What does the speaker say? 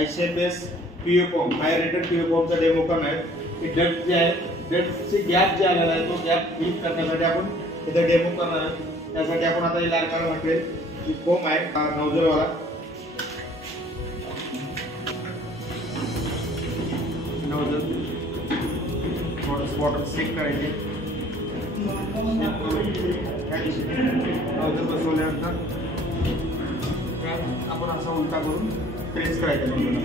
ICFS PU pump fire rated PU पंपचा demo करणार आहे. की डक्ट जे आहे डक्टचे गॅप जे आलेला आहे तो गॅप फिल करण्यासाठी आपण इथे डेमो करणार आहे. त्यासाठी आपण आता लाल कलर वापरेल की पंप आहे नोझल वाला नोझल थोडं स्पॉट सेक करायचे. नोझल बसवल्यानंतर आपण असा उलटा करून प्रेस करायचा नोझलला.